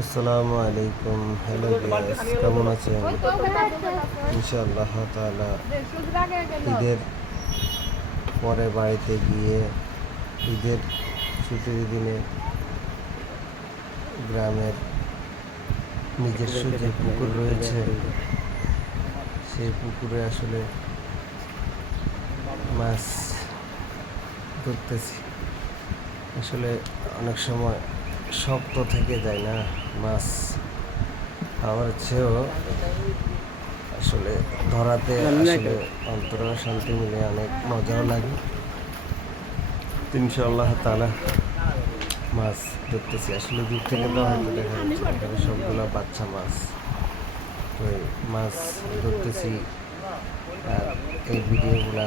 আসসালামু আলাইকুম, হ্যালো বিয়াস কেমন আছেন? ইনশাআল্লাহ তাআলা ঈদের পরে বাড়িতে গিয়ে ঈদের ছুটির দিনে গ্রামের নিজস্ব যে পুকুর রয়েছে, সেই পুকুরে আসলে মাছ ধরতেছি। আসলে অনেক সময় শক্ত থেকে যায় না মাছ আমার চেয়েও আসলে ধরাতে আসলে অন্তর শান্তি মিলে অনেক মজাও লাগে। ইনশাআল্লাহ তালা মাছ ধরতেছি। আসলে দূর থেকে তো হয়তো দেখা যাচ্ছে এখানে সবগুলো বাচ্চা মাছ। তো মাছ ধরতেছি। আর এই ভিডিওগুলা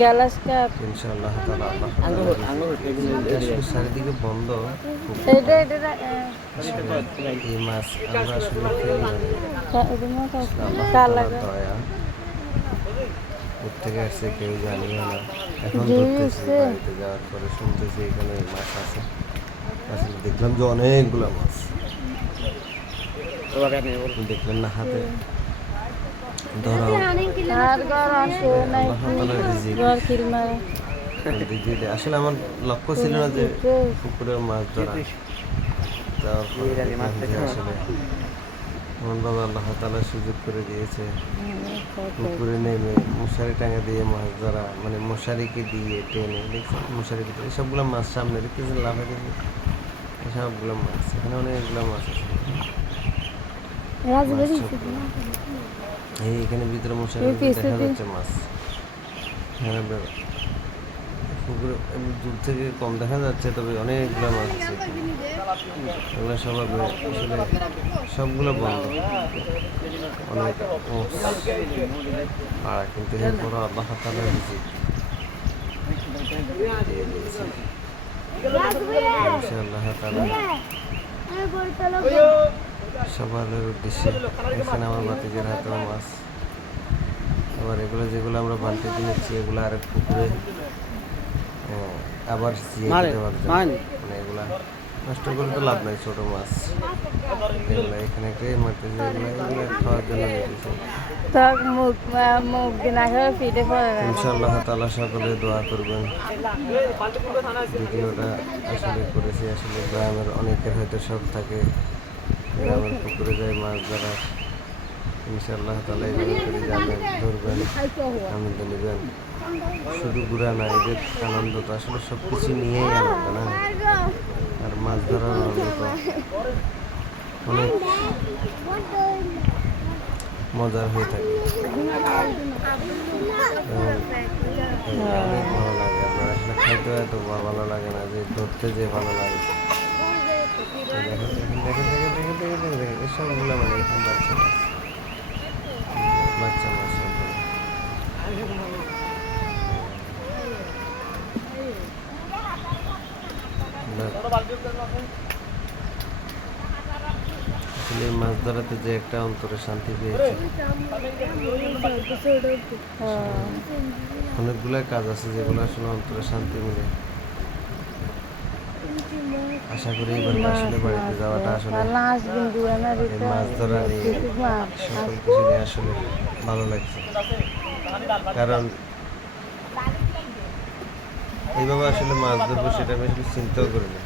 গ্যালাস কাপ ইনশাআল্লাহ তাআলা আল্লাহ আঙ্গুর, চারিদিকে বন্ধ। এটা এটা এই মাছ আমরা আসলে কালা কোথেকে আসছে কেউ জানিও না। এখন ধরতেছি বাড়িতে যাওয়ার পরে শুনতেছি এখানে মাছ আছে। আসলে দেখলাম যে অনেকগুলো মাছ। দেখলেন না হাতে? ধরো হ্যাঁ, আসলে আমার লক্ষ্য ছিল না যে পুকুরে মাছ ধরা। আমার বাবা সুযোগ করে দিয়েছে। পুকুরে নেমে মশারি টাঙা দিয়ে মাছ ধরা মানে মশারিকে দিয়ে টেনে সবগুলো মাছ সামনে রেখেছে লাভে সবগুলো মাছ এখানে অনেকগুলো মাছ আছে। এই এখানে ভিতরে পিছে দেখা যাচ্ছে মাছ। হ্যাঁ পুকুরে এমনি দূর থেকে কম দেখা যাচ্ছে তবে অনেকগুলো মাছ আছে এগুলো সব আসলে সবগুলো বন্ধ। অনেক আর কিন্তু এরপর আল্লাহ তালা দিয়েছে। ইনশাআল্লাহ তালা সবার উদ্দেশ্যে এখানে আমার বাতিকের হাতেও মাছ। আবার এগুলো যেগুলো আমরা বালতি নিচ্ছি এগুলো আরেক পুকুরে আবার জিয়ে পারতাম মানে এগুলা নষ্ট করে তো লাভ নাই ছোট মাছ। এগুলো এখানে কে মারতেছে এগুলো খাওয়ার জন্য ইনশাআল্লাহ তালা সকলে দোয়া করবেন। ভিডিওটা আসলে করেছি আসলে গ্রামের অনেকের হয়তো শখ থাকে। গ্রামের পুকুরে যায় মাছ ধরার। ইনশাআল্লাহ তালা এইভাবে করে যাবেন ধরবেন আনন্দ নেবেন শুধু ঘুরা না, এদের আনন্দ তো আসলে সব কিছু নিয়েই আনন্দ না? আর মাছ ধরার আনন্দ তো অনেক মজার হয়ে থাকে। ভালো লাগে আপনার আসলে খাইতে এত ভালো লাগে না, যে ধরতে যে ভালো লাগে। দেখেন দেখেন দেখেন মানে এখানে বাচ্চা মাছ বাচ্চা মাছ আসলে মাছ ধরাতে যে একটা অন্তরে শান্তি পেয়েছি। অনেকগুলো কাজ আছে যেগুলো আসলে অন্তরে শান্তি মিলে। আশা করি এবার আসলে বাড়িতে যাওয়াটা আসলে মাছ ধরা নিয়ে সকল কিছু নিয়ে আসলে ভালো লাগছে। কারণ এইভাবে আসলে মাছ ধরবো সেটা আমি আসলে চিন্তাও করি না।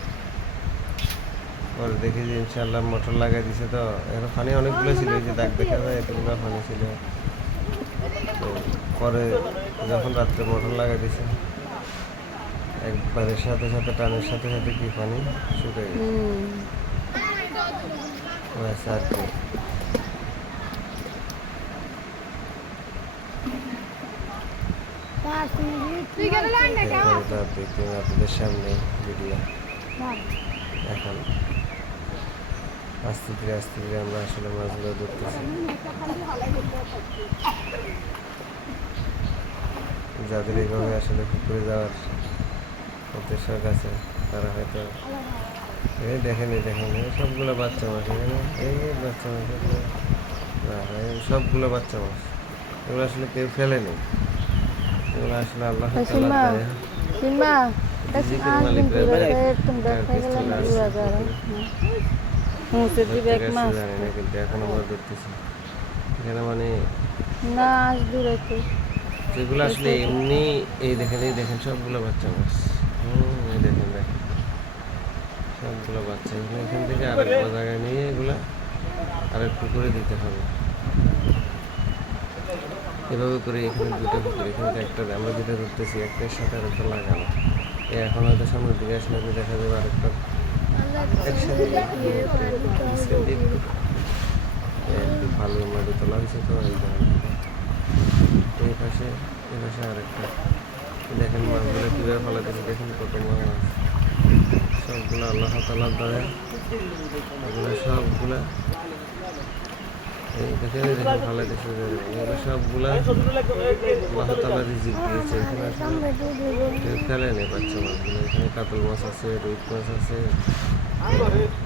পরে দেখি যে ইনশাল্লাহ মোটর লাগাই দিছে তো এখানে পানি অনেকগুলো ছিল যে দাগ দেখা যায় এতগুলো পানি ছিল। পরে যখন রাত্রে মোটর লাগাই দিছে একবারের সাথে সাথে টানের সাথে সাথে কি পানি শুকিয়ে গেছে। আর কি। আপনাদের সামনে ভিডিও এখন আস্তে ধীরে আস্তে ধীরে আমরা আসলে মাছগুলো ধরতেছি। যাদের এইভাবে আসলে পুকুরে যাওয়ার শখ আছে তারা হয়তো এই দেখেনি দেখেনি সবগুলো বাচ্চা মাছ এখানে এই বাচ্চা মাছ সবগুলো বাচ্চা মাছ এগুলো আসলে কেউ ফেলেনি এগুলো আসলে আল্লাহ কাছ এখন আমরা ধরতেছি এখানে মানে না যেগুলো আসলে এমনি এই দেখেন এই দেখেন সবগুলো বাচ্চা মাছ দেখেন এখান থেকে আরেক জায়গায় নিয়ে এগুলা আরেক পুকুরে দিতে হবে এভাবে করে এখানে দুটো পুকুর এখানে একটা আমরা যেটা ধরতেছি একটার সাথে আরেকটা লাগানো এ এখন হয়তো সামনের দিকে আসলে দেখা যাবে আরেকটা একসাথে একটু ভালো মাটি তোলা হয়েছে তো এই কারণে এই পাশে এই পাশে আরেকটা। দেখেন মাছগুলো কীভাবে ফলা দিচ্ছে দেখেন কত মাছ সবগুলো আল্লাহ তালার দ্বারা এগুলো সবগুলা এই দেখেন দেখেন সবগুলা আল্লাহ তালা রিজিক দিয়েছে এখানে নেই বাচ্চা মাছগুলো এখানে কাতল মাছ আছে রুই মাছ আছে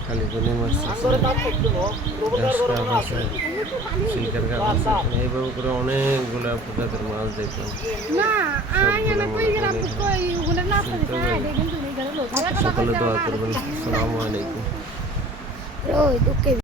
খালি গুনি মাছ কাপ আছে। সিল্কের কাপ আছে। এইভাবে করে অনেকগুলা প্রজাতির মাছ দেখলাম। সকলে দোয়া করবেন। আসসালামু আলাইকুম। দুঃখে